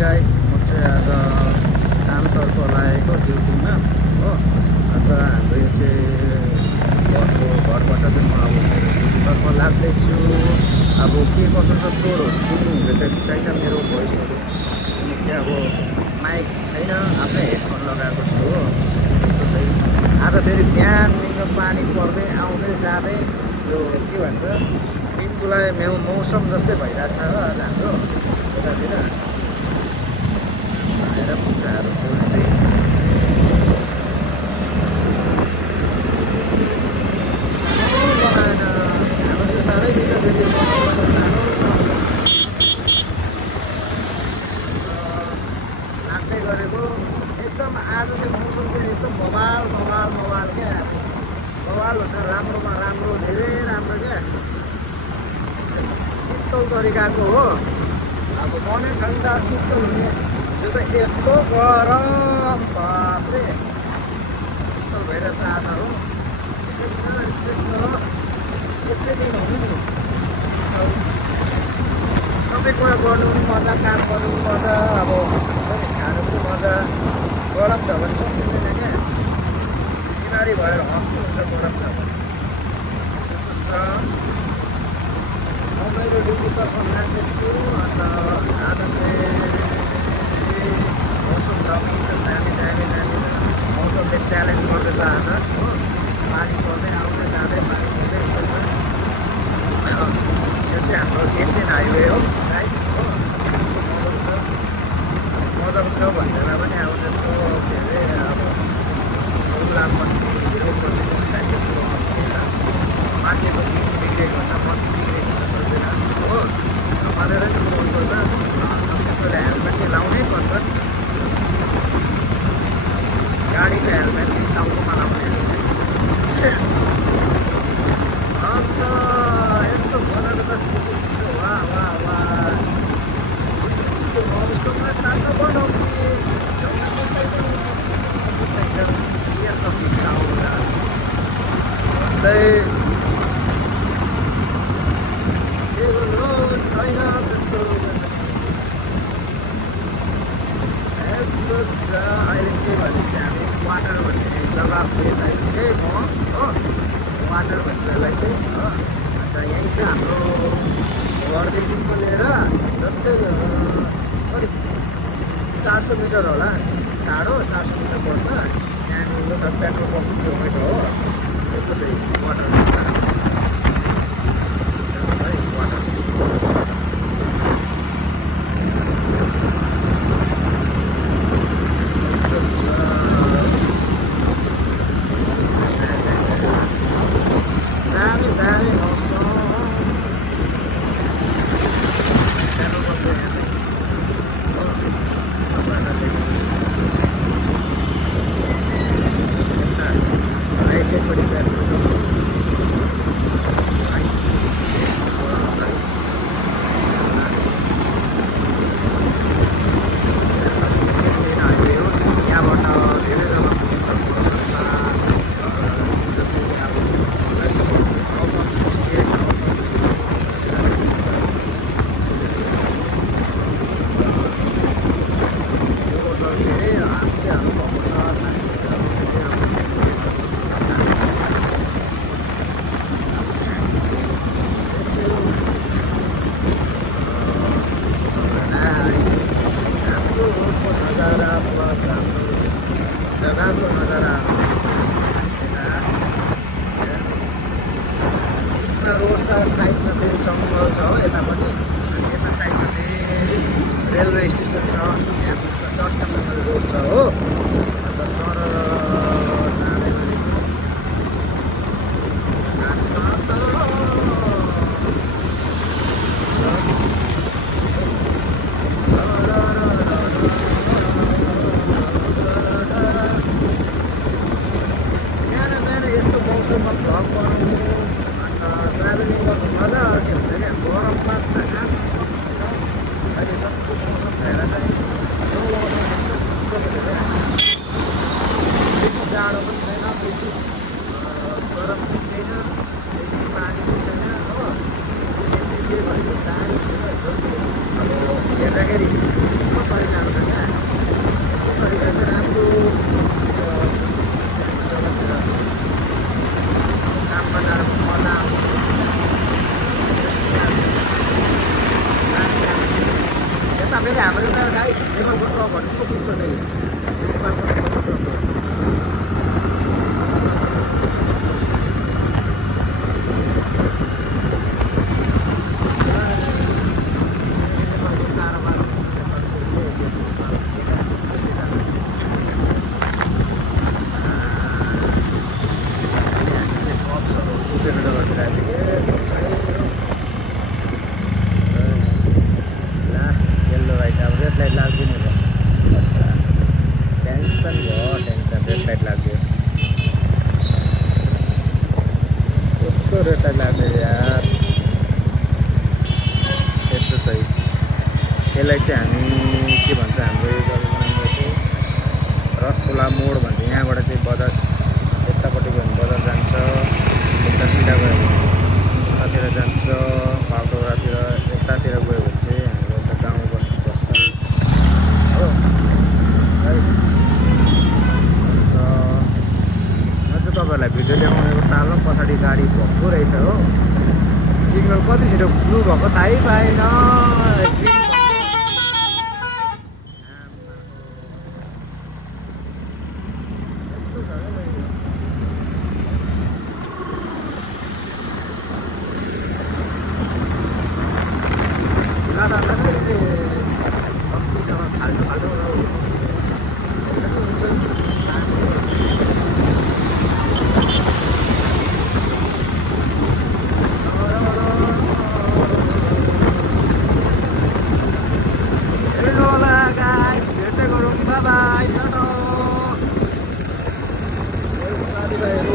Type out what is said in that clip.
Guys, म चाहिँ आज कामतर्फ लागेको ड्युटीमा हो। अन्त हाम्रो यो चाहिँ घरबाट चाहिँ म अब मेरो ड्युटीतर्फ लाग्दैछु। अब के कसो छ स्वरहरू सुन्नुहुँदैछ कि छैन मेरो भोइसहरू, किनकि अब माइक छैन, आफ्नै हेडफोन लगाएको छु हो। त्यस्तो चाहिँ आज फेरि बिहानदेखिको पानी पर्दै आउँदै जाँदै यो के भन्छ बिनकुलाई मौसम जस्तै भइरहेछ हो आज हाम्रो यतातिर। आएर खुट्टाहरू पोल्दै बनाएन। हाम्रो चाहिँ साह्रै दिन फेरि बनाउनु साह्रो लाग्दै गरेको एकदम। आज चाहिँ मौसम चाहिँ एकदम बवाल क्या, बवालभन्दा राम्रोमा राम्रो, धेरै राम्रो क्या, शीतल तरिकाको हो। अब मनै ठन्डा शीतल हुने, यो त यस्तो गरम बाफ्रे शीतल भइरहेछ आज हो। ठिकै छ, यस्तै छ, यस्तै दिन हुनु नि। शीतल सबै कुरा गर्नु पनि मजा, काम गर्नु पनि मजा, अब खानु पनि मजा। गरम छ भने सक्दैन क्या, बिमारी भएर हक्नु हुन्छ गरम छ भने। त्यस्तो छ। म मेरो ड्युटीतर्फ लाग्दैछु। अन्त आज चाहिँ मौसम दामी छ, दामी छ। मौसमले च्यालेन्ज गर्दैछ आज हो। पानी पर्दै आउँदै जाँदै, पानी पर्दै हुँदैछ। यो चाहिँ हाम्रो एसियन हाइवे हो गाइस हो। मजाको छ भनेर पनि अब जस्तो के अरे अब रोडपट्टि त्यस्तो टाइपको कुरो हुँदैन। मान्छेको दिन बिग्रेको हुन्छ, पट्टि बिग्रेको हुन्छ कतिजना हो। सम्हालेर नै कुदाउनुपर्छ। सबसे पहिला हेलमेट चाहिँ लाउनै पर्छ। गाडीको हेलमेट, टाउकोमा लाउने हेलमेट। अन्त यस्तो भनेको त चिसो वा चिसो मौसममा तातो बनाउने चिया कफी खाउँदा भन्दै के गर्नु छैन। त्यस्तो यस्तो छ। अहिले चाहिँ भनेपछि हामी वाटर भन्ने जग्गा प्लेस आइपुगेँ म हो। वाटर भन्छ यसलाई चाहिँ हो। अन्त यहीँ चाहिँ हाम्रो घरदेखिको लिएर जस्तै कति 400 मिटर होला टाढो, 400 मिटर पर्छ। त्यहाँनिर एउटा पेट्रोल पम्प छेउमै छ हो। यस्तो चाहिँ वाटर भन्छ। त्यसो चाहिँ वाटर दामी मौसम। पेट्रोल पम्प यहाँ चाहिँ हो। राइट साइडपट्टि पेट्रोल पम्प हाइवे हो। यहाँबाट धेरै जग्गा पुगिन्छ। जस्तै अब धेरै हादसाहरू भएको छ। मान्छेहरू त्यस्तै हुन्छ। हाम्रो रोडको नजारा प्लस हाम्रो जग्गाको नजारा बिचमा रोड छ, साइडमा फेरि जङ्गल छ हो यतापट्टि। अनि यता साइडमा फेरि रेलवे स्टेसन छ। यहाँ चट्टासँग रोड छ हो। अन्त सर जाँदै गरेको आकाशमा त बिहान यस्तो मौसममा भ्लग बनाउनु अन्त ट्राभलिङ गर्नु मजा अर्कै हुन्छ क्या। गरममा त काम सक्दैन। अहिले जतिको मौसम भएर चाहिँ यो मौसम एकदम बेसी यता फेरि हाम्रो त गाइस नेपालको ट्रकहरू पो पुग्छ नै नेपालको ट्रकहरू रेड लाइट लाग्यो यार यस्तो चाहिँ यसलाई चाहिँ हामी के भन्छ हाम्रो यो जग्गाको चाहिँ रथखोला मोड भन्छ यहाँबाट चाहिँ बजार यतापट्टि गयो भने बजार जान्छ यता सिधा गयो भने उतातिर जान्छ बागडोग्रातिर यतातिर गयो भने चाहिँ हाम्रो यता गाउँ बस्ती बस्छ हो गाइस अन्त म चाहिँ तपाईँहरूलाई भिडियो ल्याउनेको तालमा पछाडि गाडी भएको रहेछ हो सिग्नल कति छिटो ब्लू भएको थाहै पाएन Bye.